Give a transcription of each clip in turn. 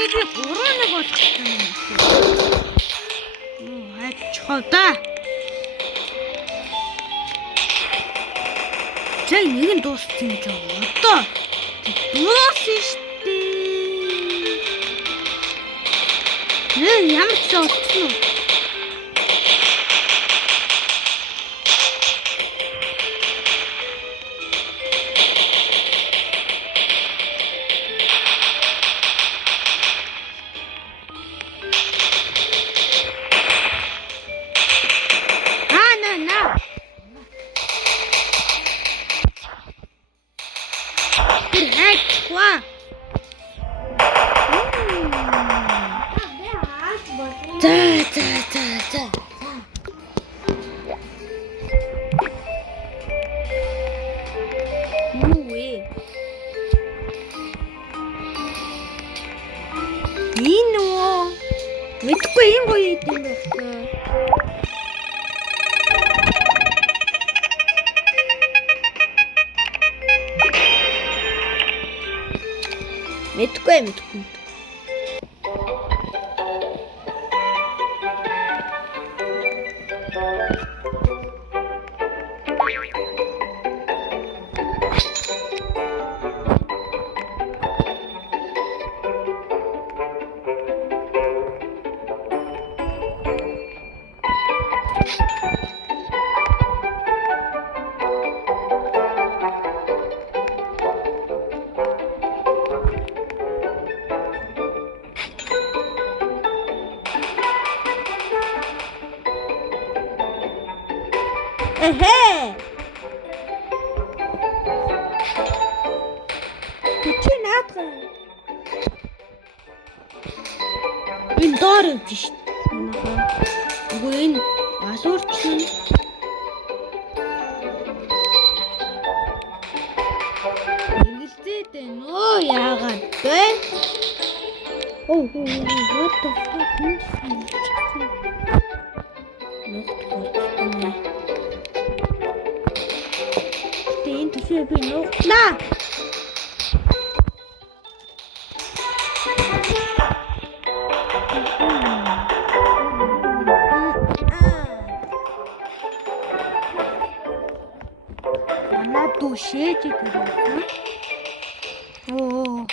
би 3-1 болох юм. Хайчхоо да. Зай нэг нь дууссан гэж байна. Одоо дууссан штэ. Ямар ч болсон уу? За. Нүэ. Иноо. Мэдгүй юм гоё юм байна. Мэдгүй. Эхэ. Чи наадах. Энэ доор явж шít. Үгүй энэ асуурч нь. Ингэлзээд байна оо яагаад вэ? Oh, what the fuck is this? Би нуугтлаа. Она душээч гэдэг. Оо.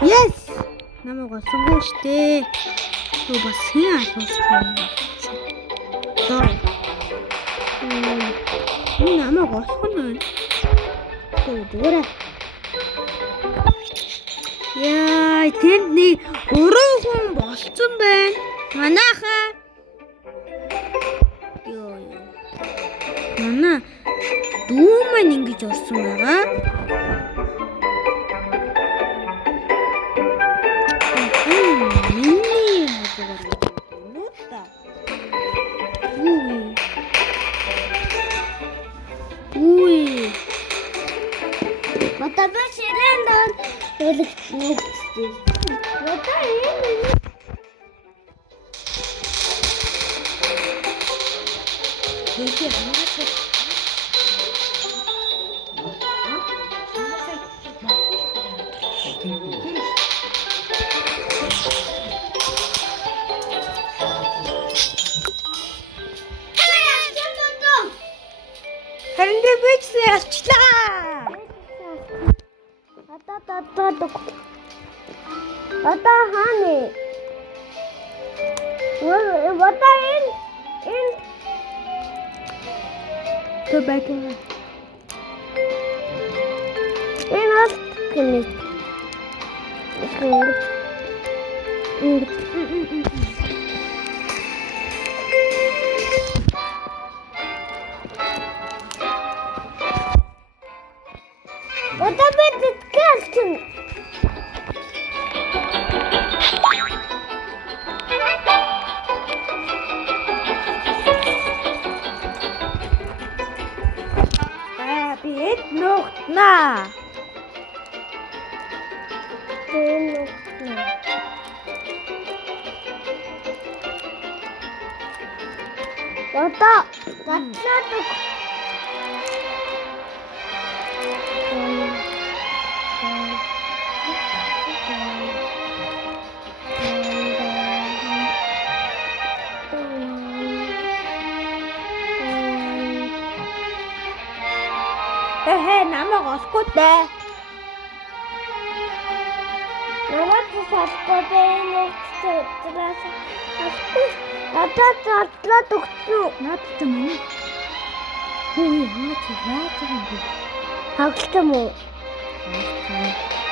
Yes! Намайг олсон гэж штэ. Юу бас хин асуусан юм. Намайг олсон нь. Зүгээр. Яа, тэндний 3 хүн болцсон байна. Манайхаа. Йоо. Манай дүү маань ингэж орсон байгаа. Харин бэчсэн яачлаа. Ата хааны. What in the back. In us connect. What about the castle? Bit noch na. Одоо гатлаад намайг олохгүй дээ. намайг салбараа нөхцөл удраас надад гатлаад өгсөн. Надад юм. Хөөе, яагаад юм бэ? Хагтам уу?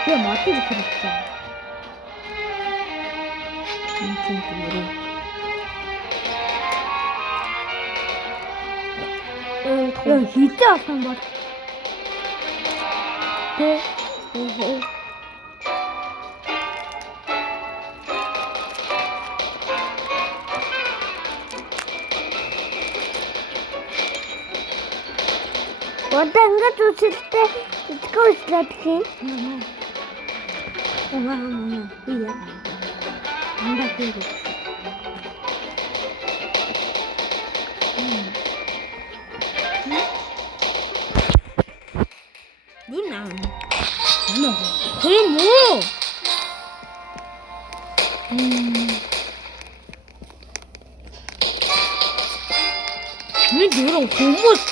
Би модыг хэрэгтэй. Энд тийм. Яа, хитэ авсан бол. Тэ. Одоо ингэж үсэлтэй итгэж үзлээд хин. Би яа. Андаа хийх. Хэм үү? Нэг юм хүмүүс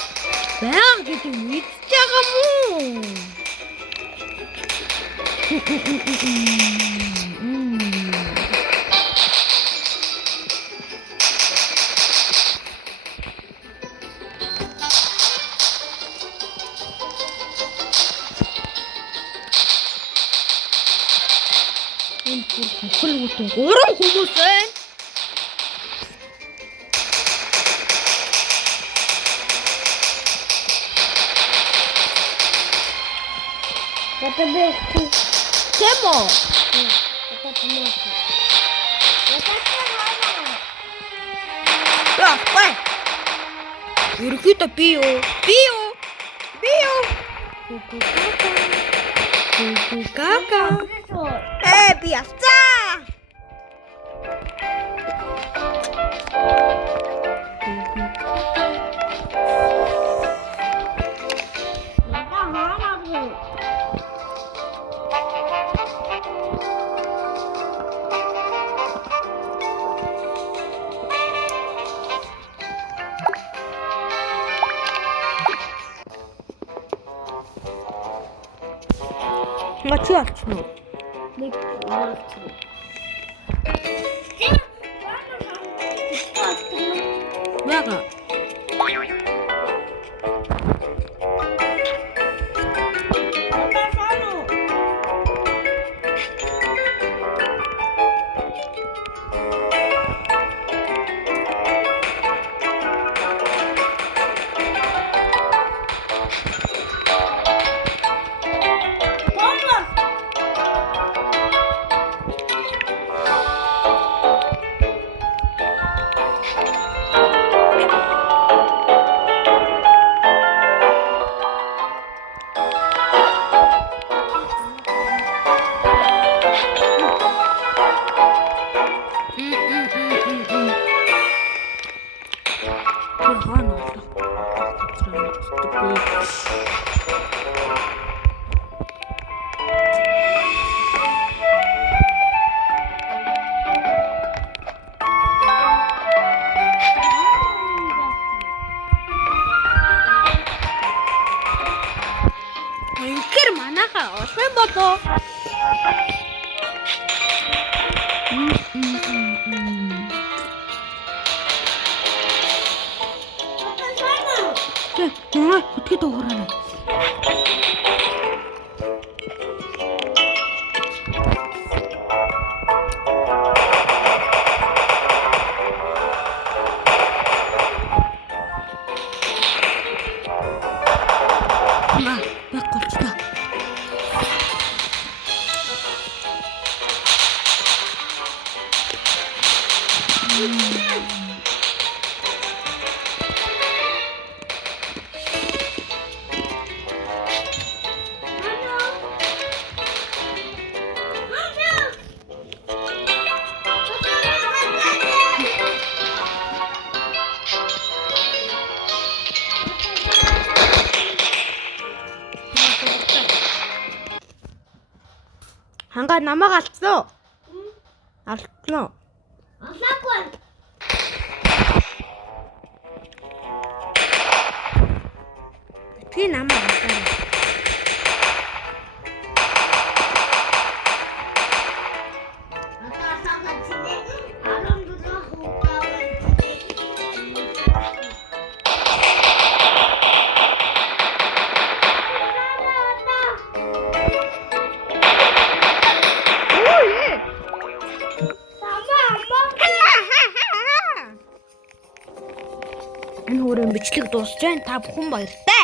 байг гэдэг мэдчихэж байгаа мó. Хөлгөтэй гурван хүмүүс байна. Одоо би Тэмо. одоо тэмээ. Яа, бай. Ерөөхдөө би юу? Кака. Би яцаа. Чи олчихно уу? Нэг олчихно. Яга. Инкер манайхаа олсон болоо. Яа, өтгөө дуурай. Баг голчтой. Хангаа намайг алдсан. Алдсан. Алаагүй. Би намайг алдсан. Энэ хүрэн бичлэг дуусч байна. Та бүхэн баяртай.